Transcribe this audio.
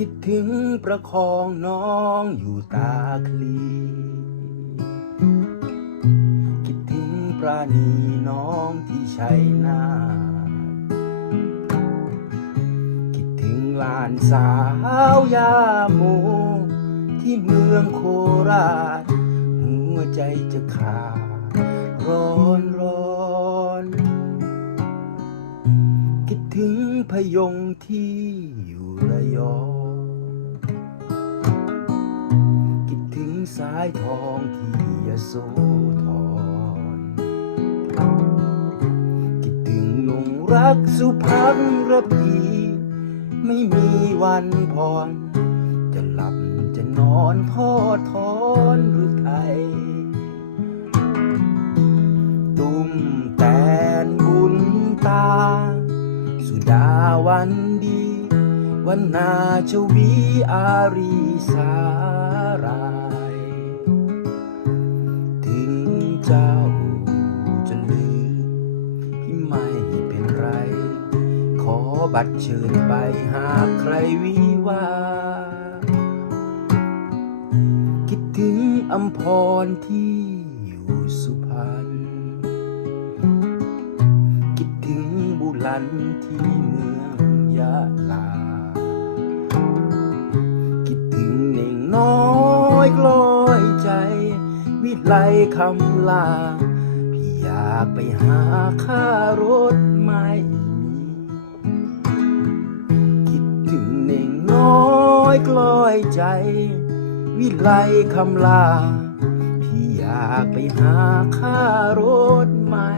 คิดถึงประคองน้องอยู่ตาคลี คิดถึงปราณีน้องที่ชัยนาคิดถึงลานสาวยาโมที่เมืองโคราช หัวใจจะขาดร้อนร้อนคิดถึงพยงที่อยู่ระยองายทองที่ยโสธรคิดถึงหนุ่งรักสุพรรณระพี ไม่มีวันผ่อนจะหลับจะนอนทอดทอนหรือไทย ตุ้มแตนบุญตา สุดาวันดี วันนาชวีอารีสา บัตรเชิญไปหาใครวิวา คิดถึงอัมพรที่อยู่สุพรรณ คิดถึงบุรันที่เมืองยะลา คิดถึงเน่งน้อยกลอยใจ วิไลคำลา พี่อยากไปหาค่ารถไม่ อยกลอยใจ วิไลคำลา พี่อยากไปหาค่ารถไม่